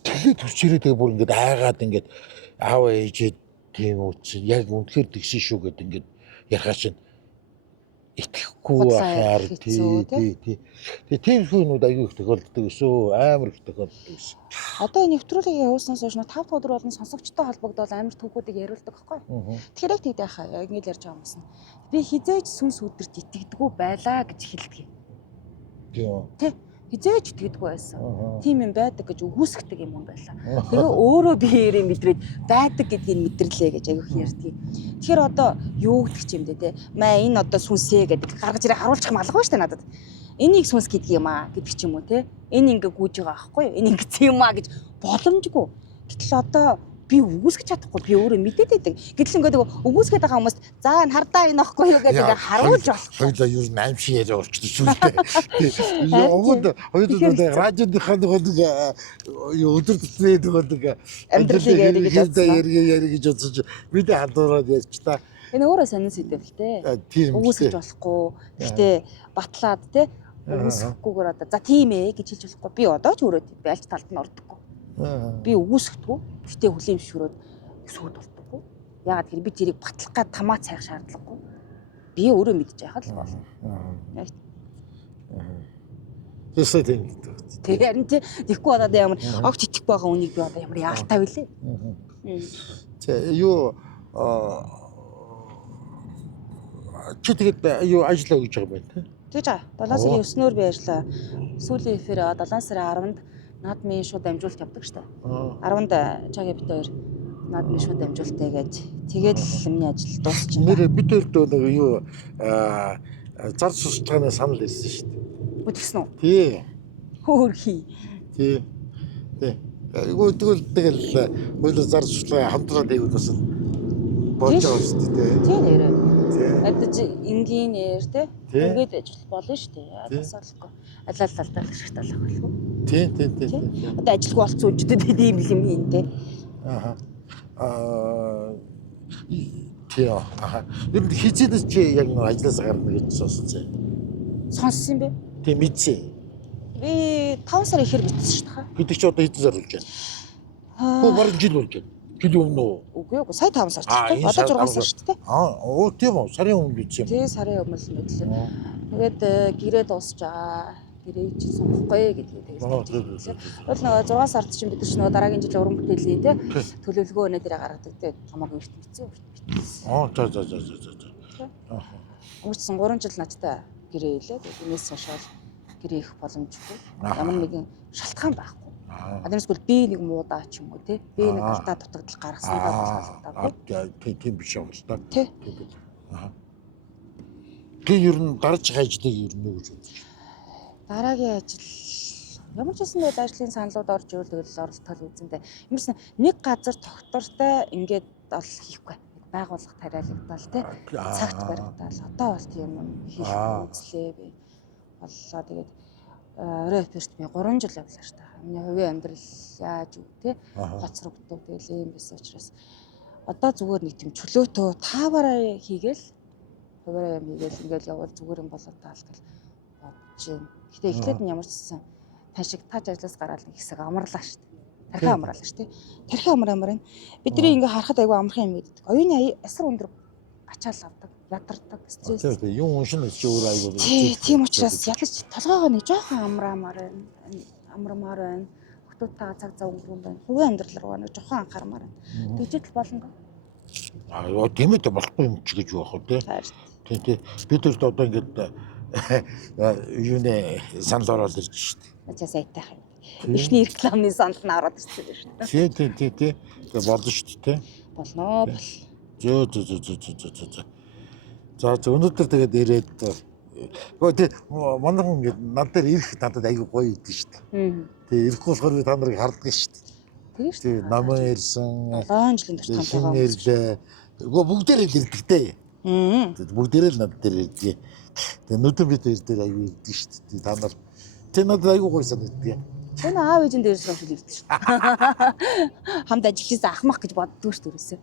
Тэгээд төрч ирээд тэгээ бүр ингээд айгаад ингээд аав ээжээ тийм үуч яг үнэхээр тэгсэн шүү гэд ингээд ярихаа чинь итгэхгүй байхаар тий. Тэгээ тийм хүнүүд аягүй их тохиолддог өсөө амар их тохиолддог гэсэн. Одоо энэ нэвтрүүлгийг явуулснаас хойш 5 өдөр болон сонсогчтой холбогдвол амар түүхүүдийг яриулдаг байхгүй. Тэгэхээр яг тэгдэх хаа яг ингэж ярьж байгаа юмсан. Би хизээж сүнс өдөрт итгэдэггүй байлаа гэж хэлдэг. Тий. Хизээж итгэдэггүй байсан. Тийм юм байдаг гэж үгүйсгдэг юм байлаа. Тэгээ өөрөө биеэрээ мэдрээд байдаг гэдгийг мэдэрлээ гэж аягүй их ярьдаг. Тэгэхээр одоо юу гэдэг юм бэ те? Маа энэ одоо сүнсээ гэдэг гаргаж ирээ харуулчих юм алгаа штэ надад. Энийг сүнс гэдэг юм аа гэдэг ч юм уу те? Энэ ингээ гүйж байгаа байхгүй юу? Энэ ингээ юм аа гэж боломжгүй. Гэтэл одоо би үгүйсгэж чадахгүй би өөрөө мэдээд байдаг. Гэтэл ингээд үгүйсгээд байгаа хүмүүст за энэ хардаа энэ ахгүй юу гэдэг ингээ харуулж болох. Хоёулаа юу н аим шиг яриа болчихсон сүлдээ. Хоёулаа радиодынхаа нэг юу өдөр тутмын нэг амьдралыг яри гэж бодсож бид хадуураад ярьч та. Энэ өөрөө сонин сэдв л те. Үгүйсгэж болохгүй. Гэхдээ батлаад те. Үгүйсгэхгүйгээр одоо за тийм ээ гэж хэлж болохгүй. Би одоо ч өөрөө би аль ч талд нь ордоггүй. Би үгүйсгэдэггүй. Гэтэ хүлийн зөвшөөрөөд сүйд болдоггүй. Яагаад гэвэл би тэрийг батлах гад тамаа цайх шаардлагагүй. Би өөрөө мэдж яхад л болно. Тэсээ тийм. Тэгээ харин тэгэхгүй одоо ямар огт итгэх байгаа үнийг би одоо ямар яалтай вүлээ. Тэ юу чи тэгээд юу ажиллаа гэж байгаа юм байна те? Тэгж байгаа. 7 сарын 9-нд би ажиллаа. Сүүлийн эфир 7 сарын 10-нд наадмын шууд амжуулалт явдаг штэ. 10-нд чагаа бит хоёр наадмын шууд амжуулалтаа гэж тэгээд л миний ажил дуусчихсан. Нэр бит хоёр нэг юу зар сурталчилгааны санал ирсэн штэ. Үтгсэн үү? Тий. Хөөрхий. Тий. Тэгвэл хоёул зар сурталчилгаа хамтраад дээгүүл бас болж байгаа шүү дээ. Тий нэрээ. Адаж энгийн нэр те. Ингээд ажил болно шүү дээ. Бас болохгүй. Алал талдаа хэрэгтэй л болохгүй. Тий. Одоо ажилгүй болцсон үедээ тийм юм хийн те. Тий. Ер нь хизээдс чи яг нэг ажлаас гарна гэж сонссон. Сонссон юм бэ? Тийм мэдсэн. Би 5 сар ихэр битсэн шүү дээ. Гэдэг чи одоо хэдэн сар болж байна? Хөө бараг жил болж байна. Жил өмнө үү? Үгүй сая 5 сар ч тийм. Одоо 6 сар шүү дээ. Оо тийм үү. Сарын өмнө битсэн юм. Тий сарын өмнө л мэдлээ. Тэгээд гэрээ дуусч байгаа. Гэрээ чи сонгохгүй гэдгийг тэгээд. Бол нөгөө 6 сард чинь бид чинь нөгөө дараагийн жил уран бүтээлийн те төлөвлөгөө өнөө дээрээ гаргадаг те хамаагүй эрт битсэн. За. Өнгөрсөн 3 жил надтай гэрээ илээ. Тэгээд энэс хойш гэрээ их боломжгүй. Ямар нэгэн шалтгаан байхгүй. Адилсгүй би нэг муудаа ч юм уу те би нэг алдаа дутагдал гаргаснаа болохгүй. Тийм биш юм л та. Тий. Тэг ер нь дарж хайждаг ер нь юу гэж бодож байна? Дараагийн ажил ямар ч гэсэн бол ажлын саналууд орж ирвэл тэгэл оролцол үзэндээ юмсан нэг газар тогтвортой ингээд бол хийхгүй. Байгууллага тариалагдал те цагт баригдал одоо бол тийм юм хийх үзлээ би боллоо. Тэгээд орой эфирт би 3 жил явлаа шүү дээ. Миний хувийн амьдрал яаж юу те гоцрогддог тэгэл юм байсан учраас одоо зүгээр нэг тийм чөлөөтөө таавараа хийгээл хуваараа юм хийгээл ингээл явал зүгээр юм болоо таал гэл бодож байна. Гэтэ эхлээд нь ямар ч гэсэн ташиг тааж ажлаас гараад нэг хэсэг амарлаа шүү дээ. Тархи амраалаа шүү дээ. Тархи амраамаар байна. Бидний ингээ харахад айгүй амархан юм гэдэг. Оюуны асар өндөр ачаал авдаг, ядардаг, стресс. Тийм юм уншина гэж өөр айгүй. Тийм учраас ядаж толгоогоо нэг жоохон амраамаар байна. Хүүхдүүдтэйгээ цаг зав өнгөрөн байна. Хувийн амьдрал руу нэг жоохон анхаармаар байна. Тэгжэл болно. Тийм ээ болохгүй юм чи гэж байх уу те. Тийм. Бид өөрт одоо ингээд юуны санал ороод ирж шүү дээ. Начаа сайтайх юм. Эхний рекламны санд нь ороод ирсэн шүү дээ. Тийм. Тэгээ болно шүү дээ. Болно. За өнөөдөр тэгээд ирээд Гэхдээ манай хүн ингээд над дээр ирэх надад аягүй гоё идэв шүү дээ. Тэгээ ирэхгүй болохоор би та нарыг харддаг шүү дээ. Тэгээ шүү. Тэгээ намаа ирсэн. 7 жилийн турш хамт байгаа. Ирлээ. Бүгдээр л ирдэг дээ. Бүгдээр л над дээр ирдэг. Тэгээ нүдэн бид дээр аягүй ирдэг шүү дээ. Та нар надад аягүй гоё санагддаг. Энэ аав ээжийн дээрээс хойш ирдэг шүү. Хамт ажиллахаас ахмах гэж боддгоо шүү дээрээс.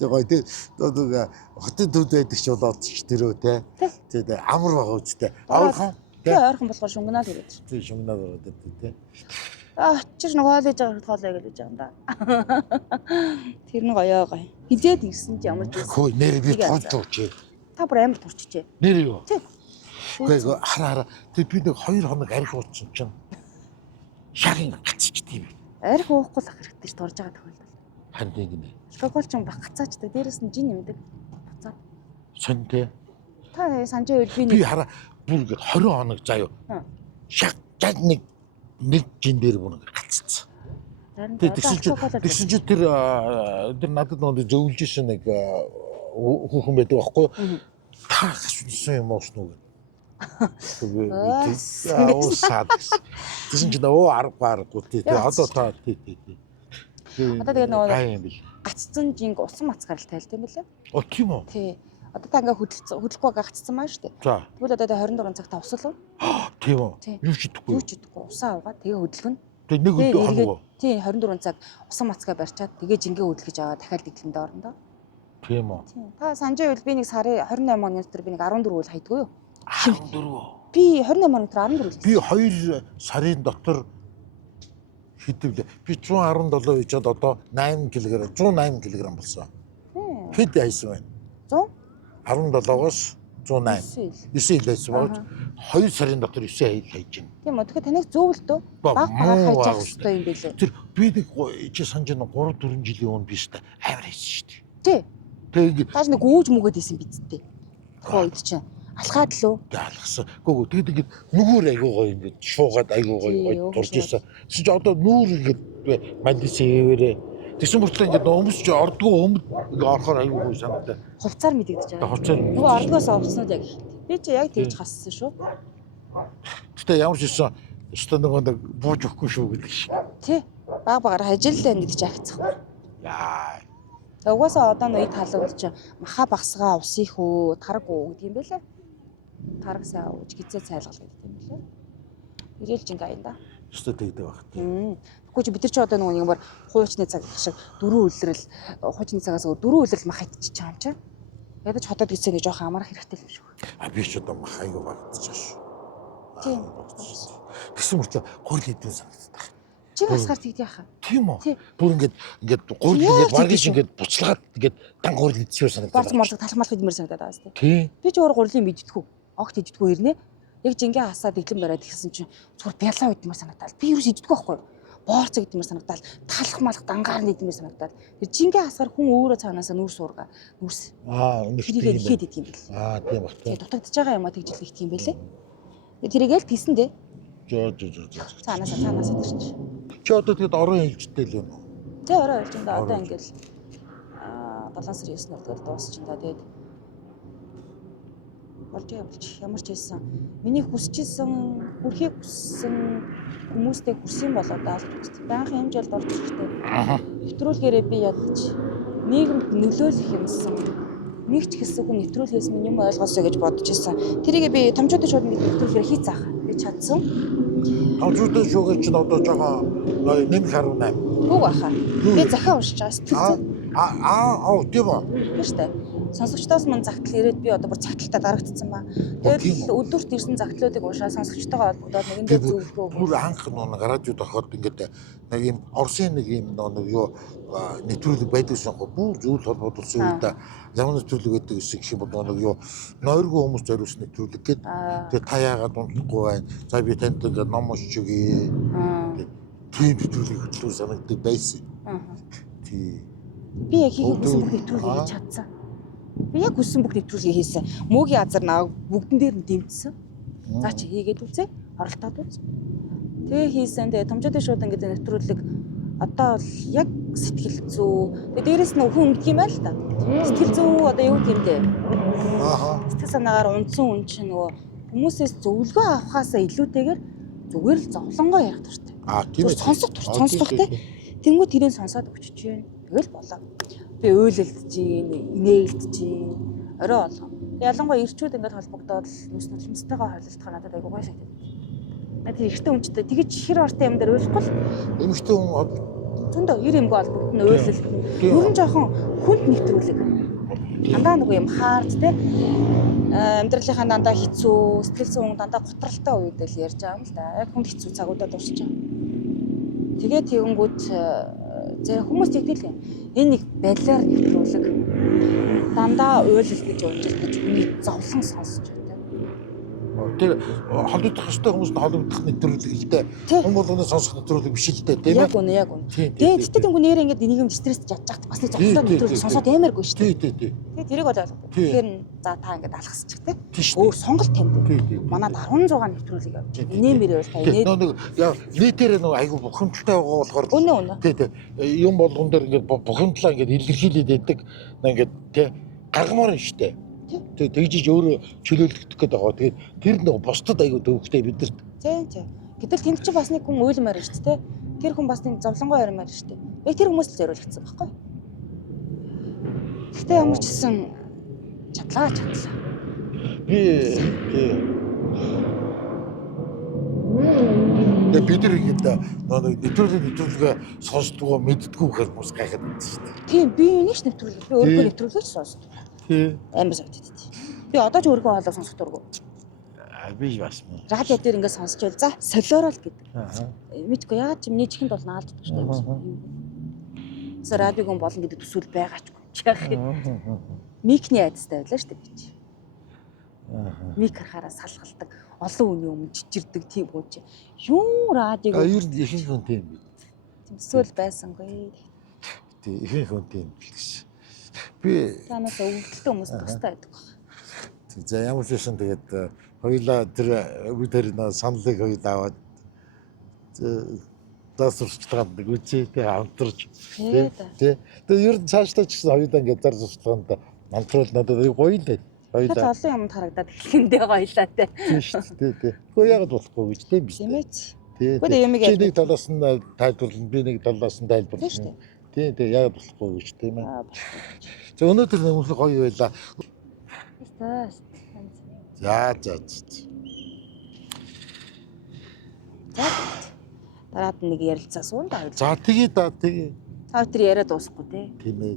Тэгээ хотын төвд байдаг ч болоод ч тэрөө те. Тэгээ амар байгаа үстэй. Аавхан тэгээ ойрхон болохоор шунганаад ирээд. тий шунганаад ороод ирдэг те. Очиж нөгөө хоолойж байгаа хоолой гэж байгаа юм да. Тэр нь гоё. Хизээд ирсэн чи ямар ч байсан. Хөөе нэр би турж өгчээ. Та бүр амар турчжээ. Нэр юу? Тий. Гэхдээ хараа тэг би нэг 2 хоног арх уудсан чинь шагийн гацчихдээ юм. Арх уухгүй л ах хэрэгтэй ш турж байгаа тохиолдол. Харин гинэ. Алкогол ч юм баг гацаачдаг. Дээрээс нь жин нэмдэг. Буцаад. Сонтэй. Та санжаа үл би Би хараа бүр ингэ 20 хоног заяа. Шаг яг нэг жин дээр бүр ингэ гаццсан. Тэгсэн чи тэр надад нэг зөвлөж исэн нэг хүүхэн байдаг байхгүй. Та гэсэн юм уус нүг. Уусаад. Тэгсэн чи нөө аргагүй тий. Одоо та тий. Одоо тэгээ нөгөө гаццсан жинг усан мацгаар л тайлт юм бэлээ. Оо тийм үү? Тий. Одоо та ингээ хөдөлгөхгүй гаццсан маа штэ. За. Тэгвэл одоо 24 цагт авсал уу? Тийм үү? Юу ч идэхгүй. Юу ч идэхгүй. Усаа уугаад тэгээ хөдөлгөн. Тэгээ нэг өдөр хоног. Тий 24 цаг усан мацгаа барьчаад тэгээ жингээ хөдөлгөж аваад дахиад дэглэндээ орондоо. Тийм үү? Тий. Та санжаа үл би нэг сарын 28 оны дотор би нэг 14 үл хайдгүй юу? 14. Би 28 оны дотор 14 үл. Би 2 сарын дотор хэдвлээ. Би 117 ижээд одоо 8 кг 108 кг болсон. Хэд хайсан байна? 100? 17-оос 108. 9 хэлсэн баг. 2 сарын дотор 9 хайж байна. Тийм үү. Тэгэхээр таныг зөвлөдөө баг хайж явах хэрэгтэй юм билээ. Тэр би нэг чи санаж 3 4 жилийн өмнө биш та амар хайсан шүү дээ. Тий. Тэгээ тааш нэг гүүж мүгээд исэн бидтэй. Тухайн үед чинь алхаад лөө. Алгасан. Гүг тэгээд нүгүүр айгуу гоё ингээд шуугаад айгуу гоё дурж исэн. Тэгсэн чи одоо нүүр ингээд мандис хэвээрээ тэгсэн мөртлөө ингээд өмс чи ордгоо өмд ингээд орохоор айгуу гоё санагдаа. Хувцаар мэдэгдэж байгаа. Хувцаар. Нөгөө ордгоос овцснууд яг ихтэй. Би чи яг тэгж хассан шүү. Гэтэ ямар ч юм өстө нэг бууж өгөхгүй шүү гэдэг шиг. Тий. Баг багаар хажиллаа гэдэг чи агцсахгүй. Яа. Угаасаа одоо нэг талууд чи маха багсгаа ус их үү, тараг уу гэдэг юм байлаа. Тараг сая ууж гизээ цайлгал гэдэг юм байлаа. Ирэл жингээ аян да. Өстө тэгдэг баг. Тэгэхгүй чи бид нар ч одоо нэг юмар хуучны цаг шиг 4 үлрэл хуучны цагаас 4 үлрэл мах идчих чам чи. Ядаж хотод гисээ гэж жоох амарх хэрэгтэй юм шүү. Би ч одоо мах аяга багтчих шүү. Тийм. Тэгсэн мөртлөө гурил идэв санагддаг. Чи хасгаар тэгд яхаа. Тийм үү? Бүр ингээд гурил ингээд маргиш ингээд буцлагаад ингээд дан гурил идчихвэр санагддаг. Борц морцог талхмалх идмэр санагдаад байгаа зү. Тийм. Би ч өөр гурилын мэддэггүй. Огт иддэггүй ирнэ. Яг жингээ хасаад иглэн бариад ихсэн чинь зүгээр бялаа идмэр санагдаад. Би юу ч иддэггүй байхгүй. Борц идмэр санагдаад, талхмалх дангаар идмэр санагдаад. Тэр жингээ хасгаар хүн өөрөө цаанаасаа нүүр суурга. Нүүрс. Үнэхээр ихэд идэг юм бэл. Тийм баг. Тэгээ дутагдж байгаа юм а тэгжил ихт юм бэлээ. Тэрийгэл тийсэн дээ. Жоо. Цаанаасаа тэр чинь. Чи одоо тэгэд орон хэлжтэй л юм уу? Тэ орой хэлж энэ одоо ингээл 7 сарын 9-нд тэгэл дуусчихна да. Тэгээд болж явж ямар ч байсан миний хүсчихсэн хүрхийг хүссэн хүмүүстэй хүрсэн болоо даалж үзтээ. Байнгын хэмжээлд орж ирэхдээ нэвтрүүлгээрээ би ядаж нийгэмд нөлөөлөх юмсан нэг ч хэсэг хүн нэвтрүүлгээс минь юм ойлгосоо гэж бодож ирсэн. Тэрийг би томчуудын шууд нэвтрүүлгээр хийцаах гэж чадсан. Томчуудын шуугч нь одоо жоохон нэмэх 18. Үг баха. Би захиа уншиж байгаа сэтгэл. Тийм үү? Тийм шүү дээ. Сонсогчдоос мань загтал ирээд би одоо бүр загталтаа дарагдсан ба. Тэгэл өдөрт ирсэн загтлуудыг уншаа сонсогчтойгоо холбогдоод нэгэндээ зөвлөгөө. Бүр анх нэг радиод ороход ингээд нэг юм Оросын нэг юм нэг юу нэвтрүүлэг байдагсан гоо бүр зөвл холбогдсон үед ямар нэвтрүүлэг байдаг гэсэн гэх юм бол нэг юу нойргүй хүмүүс зориулсан нэвтрүүлэг гээд тэгээ та яагаад унахгүй байна. За би танд ингээд ном уншиж өгье. Тийм нэвтрүүлэг хөтлөөр санагддаг байсан. Тий. Би яг хийх гэсэн бүх нэвтрүүлгийг хийж чадсан. Би яг хүссэн бүх нэвтрүүлгийг хийсэн. Мөгийн азар наваг бүгдэн дээр нь дэмжсэн. За чи хийгээд үзье. Оролдоод үз. Тэгээ хийсэн. Тэгээ томчуудын шууд ингээд нэвтрүүлэг одоо бол яг сэтгэл зүй. Тэгээ дээрэс нь хүн өнгөдөг юм байл та. Сэтгэл зүй одоо юу гэмдэ? сэтгэл санаагаар унтсан хүн чинь нөгөө хүмүүсээс зөвлөгөө авахаасаа илүүтэйгээр зүгээр л зовлонгоо ярих дуртай. Тийм ээ. Сонсох те. Тэнгүү тэрийг сонсоод өчөж байна. Тэгэл болоо. Би уйлэлдэж гин, инээлдэж гин. Орой олгоо. Ялангуяа ирчүүд ингээд холбогдоод нүс нулимстэйгээ холилдох надад айгуу гоё санагдав. Надад ихтэй хүнчтэй тэгэж хэр ортой юм дээр уйлахгүй л Эмэгтэй хүн зөндөө 90 эмгөө холбогдно уйлэлт. Ер нь жоохон хүнд нэвтрүүлэг. Дандаа нөгөө юм хаард те. Амьдралынхаа дандаа хэцүү, сэтгэл зүйн дандаа готролтой үед л ярьж байгаа юм л да. Яг хүнд хэцүү цагуудад дуусч байгаа. Тэгээ тэгэнгүүт хүмүүс тэгдэг юм. Энэ нэг балиар нэвтрүүлэг. Дандаа уйлал гэж унжилдаж хүний зовлон сонсож байна. тэр холигдох ёстой хүмүүс нь холигдох нэвтрүүлэг л дээ. Хүн болгоны сонсох нэвтрүүлэг биш л дээ, тийм ээ. Яг үнэ, яг үнэ. Тэгээд тэгтээ тэнгүү нэрээ ингээд энийг юм стресс чадчих бас нэг зовлон нэвтрүүлэг сонсоод ямааргүй шүү дээ. Тий. Тэгээд тэрийг бол ойлгохгүй. Тэгэхээр за та ингээд алхасчих те. Өөр сонголт танд. Манад 16 нэвтрүүлэг явж байна. Инээмэрээ бол та нийтээр нэг айгу бухимдалтай байгаа болохоор үнэ. Тий. Юм болгон дээр ингээд бухимдлаа ингээд илэрхийлээд байдаг. Ингээд тий гаргамаар нь штэ. Тэг тэгжиж өөрөө чөлөөлөгдөх гээд байгаа. Тэгээд тэр нэг бусдад айгу төвөгтэй бидэрт. Тий. Гэтэл тэнд чи бас нэг хүн уйлмаар шүү дээ. Тэр хүн бас нэг зовлонгоо ярмаар шүү дээ. Яг тэр хүмүүс л зориулагдсан байхгүй. Гэхдээ ямар ч гэсэн чадлаа. Би бид нар ихэд нэвтрүүлгээ сонсдгоо мэддгүү хүмүүс гайхаад байна шүү дээ. Тийм би нэг нэвтрүүлэг би өөрөө нэвтрүүлгч сонсдог. Тий. Амар санагддаг. Би одоо ч өөрөө хоолой сонсох дурггүй. Би бас радио дээр ингээд сонсч байл. За солиорол гэдэг. Мэдгүй яагаад ч миний чихэнд бол наалддаг шүү дээ. За радиог нь болно гэдэг төсөөл байгаачгүй. Микний айдастай байлаа шүү дээ би чи. Мик харахаараа салгалдаг, олон хүний өмнө жижирдэг тийм үү чи. Юу радиог ер нь ихэнх хүн тийм бий. Төсөөл байсангүй. Тий, ихэнх хүн тийм биш. Би танаас өвдөлтөө хүмүүс тустай байдаг баг. За ямар ч байсан тэгээд хоёлаа тэр бид тэр саналыг хоёлаа аваад дасурчлаганд нэг үчээ тэг хамтарч тий. Тэгээд ер нь цаашдаа ч гэсэн хоёлаа ингээд зар сурчлаганд хамтруул надад гоё л дээ. Хоёлаа олон юмд харагдаад эхлэндээ гоёлаа те. Тий шүү дээ. Гэхдээ яагаад болохгүй гэж тийм биш. Тийм ээ. Тий. Би нэг талаас нь тайлбарлана, би нэг талаас нь тайлбарлана. Тий, яагаад болохгүй гэж тийм ээ. За өнөөдөр нэмэх гоё байлаа. За. Дараад нэг ярилцаа суун да. За тэгээ. Та тэр яриа дуусахгүй те. Тийм ээ.